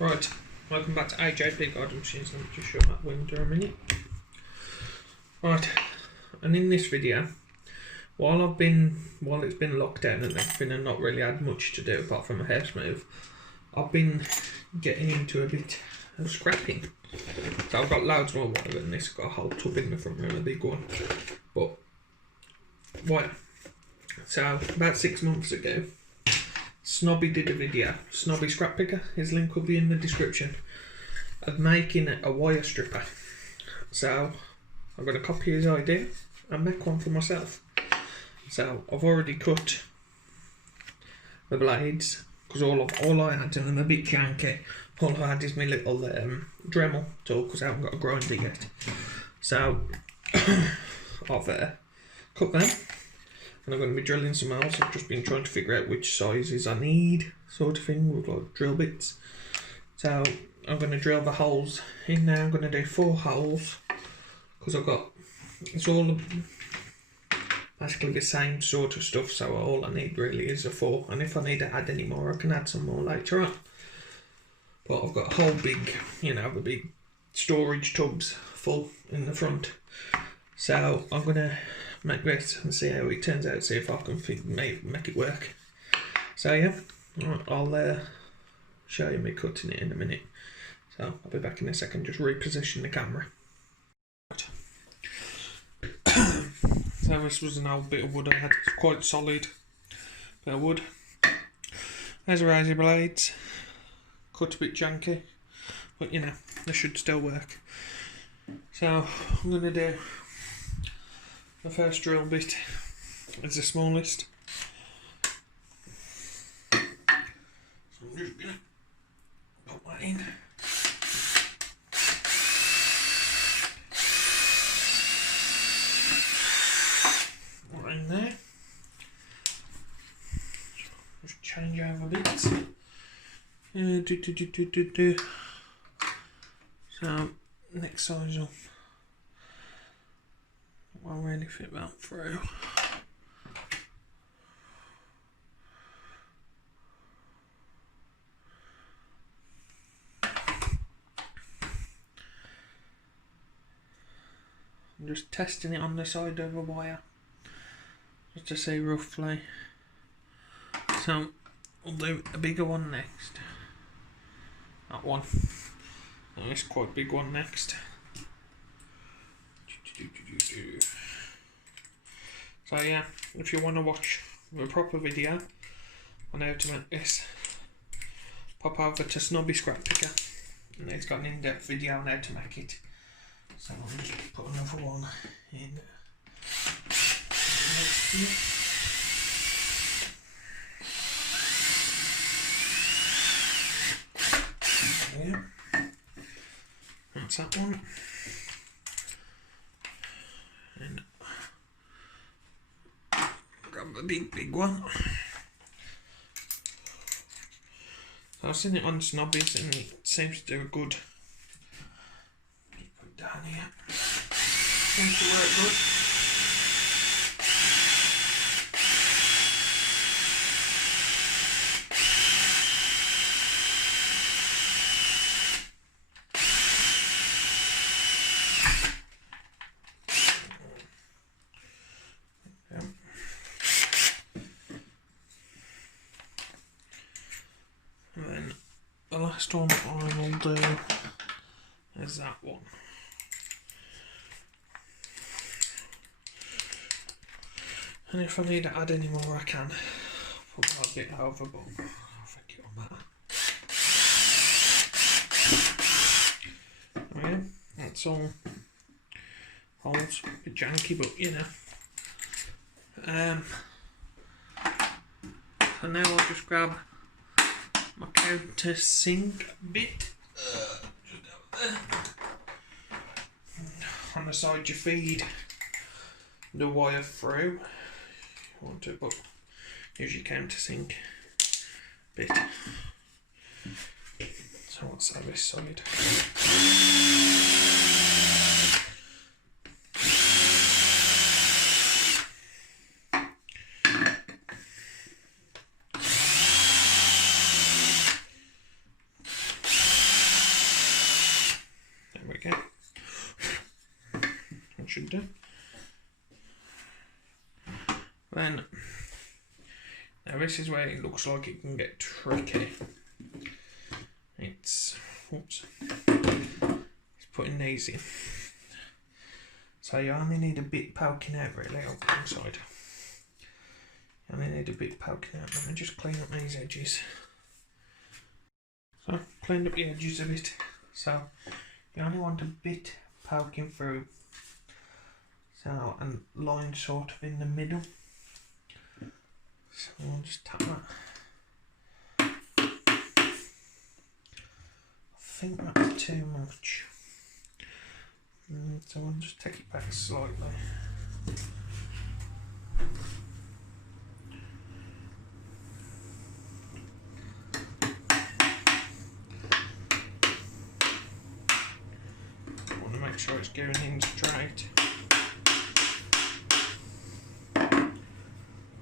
Right, welcome back to AJP Garden Machines. Let me just shut that window a minute. Right, and in this video, while it's been locked down and everything and not really had much to do apart from a house move, I've been getting into a bit of scrapping. So I've got loads more water than this. I've got a whole tub in the front room, a big one. But, well, so about 6 months ago, Snobby did a video, Snobby Scrap Picker, his link will be in the description, of making a wire stripper. So I'm going to copy his idea and make one for myself. So I've already cut the blades, because all I had, and I'm a bit janky, all I had is my little Dremel tool, because I haven't got a grinder yet. So I've cut them. And I'm going to be drilling some holes. I've just been trying to figure out which sizes I need, sort of thing, with like drill bits. So I'm going to drill the holes in there. I'm going to do 4 holes because it's all basically the same sort of stuff. So all I need really is a 4. And if I need to add any more, I can add some more later on. But I've got a whole big, the big storage tubs full in the front. So I'm going to make this and see how it turns out, see if I can make it work. So yeah, I'll show you me cutting it in a minute. So I'll be back in a second, just reposition the camera. So this was an old bit of wood I had, it's quite solid bit of wood. There's a razor blades, cut a bit janky, but they should still work. So I'm going to do the first drill bit is the smallest. So I'm just going to put that in. Right in there. Just change over bits. So next size up. I'll really fit that through. I'm just testing it on the side of a wire, just to see roughly. So I'll do a bigger one next. That one. And this quite big one next. So yeah, if you want to watch a proper video on how to make this, pop over to Snobby Scrap Picker, and it's got an in-depth video on how to make it. So I'll just put another one in next to it. Yeah, that's that one. And grab a big one. So I've seen it on Snobbies and it seems to do a good. Just put it down here. Seems to work good. And then the last one I will do is that one. And if I need to add any more, I can put that bit over, but I think it'll matter. Okay, that's all holes, a bit janky, but So now I'll just grab my countersink bit, just over there. On the side you feed the wire through. You want to, but use your countersink bit. So what's that this side? should do. Then, now this is where it looks like it can get tricky. It's putting these in. So you only need a bit poking out really on the inside. You only need a bit poking out. Let me just clean up these edges. So I've cleaned up the edges a bit. So you only want a bit poking through. So, and line sort of in the middle. So I'll just tap that. I think that's too much. So I'll just take it back slightly. I want to make sure it's going in straight.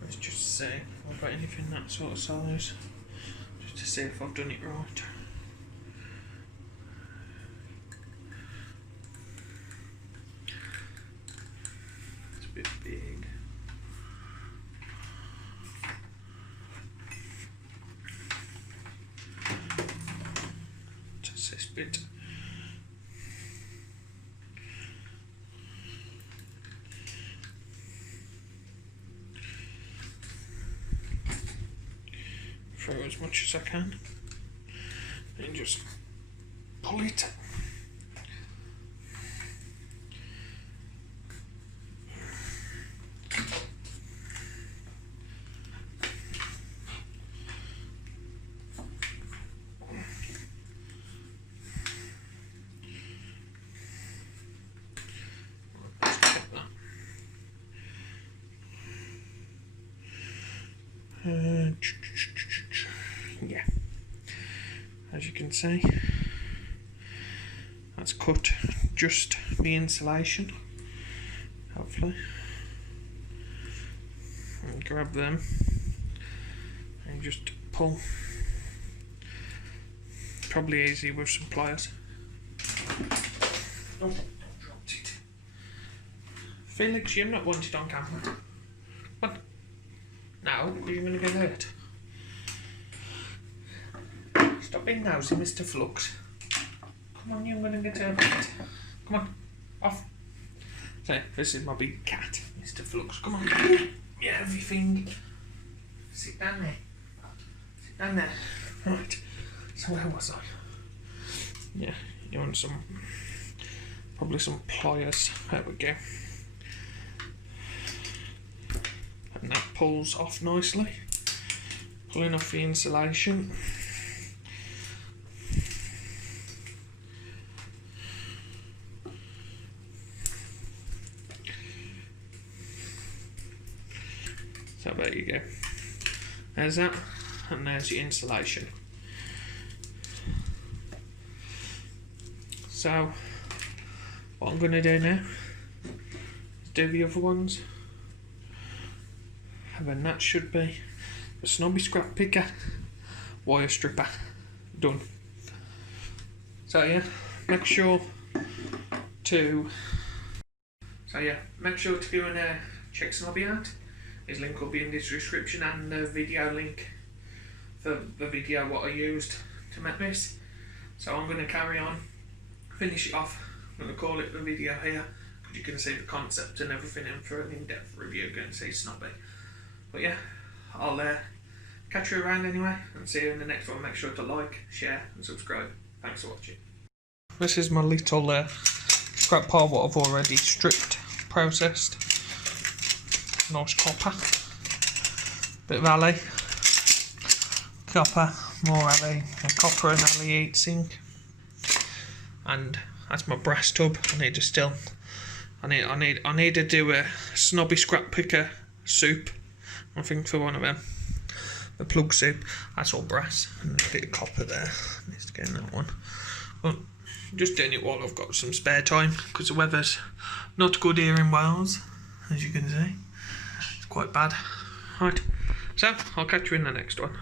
Let's just see if I've got anything that sort of size, just to see if I've done it right. It's a bit big. Just this bit. Through as much as I can and just pull it. Yeah, as you can see, that's cut just the insulation, hopefully. And grab them and just pull. Probably easy with some pliers. Oh, dropped it. Felix, you're not wanted on camera. What? No, you're going to get hurt. Stop being nosy, Mr. Flux. Come on, you're going to get hurt. Come on, off. So, this is my big cat, Mr. Flux. Come on, yeah, everything. Sit down there. Sit down there. Right, so where was I? Yeah, you want some, probably some pliers. There we go. And that pulls off nicely, pulling off the insulation. So there you go. There's that, and there's your insulation. So what I'm going to do now is do the other ones. And then that should be the Snobby scrap picker, wire stripper, done. So yeah, make sure to go and check Snobby out. His link will be in the description, and the video link for the video what I used to make this. So I'm going to carry on, finish it off. I'm going to call it the video here, because you can see the concept and everything, and for an in-depth review go and see Snobby. But yeah, I'll catch you around anyway, and see you in the next one. Make sure to like, share and subscribe. Thanks for watching. This is my little scrap pile what I've already stripped, processed. Nice copper, bit of alley, copper, more alley, copper and alley heat sink, and that's my brass tub. I need to do a Snobby scrap picker soup. I think for one of them, the plug soup. That's all brass, and a bit of copper there. Needs to get in that one. But just doing it while I've got some spare time, because the weather's not good here in Wales, as you can see. It's quite bad. Right, so I'll catch you in the next one.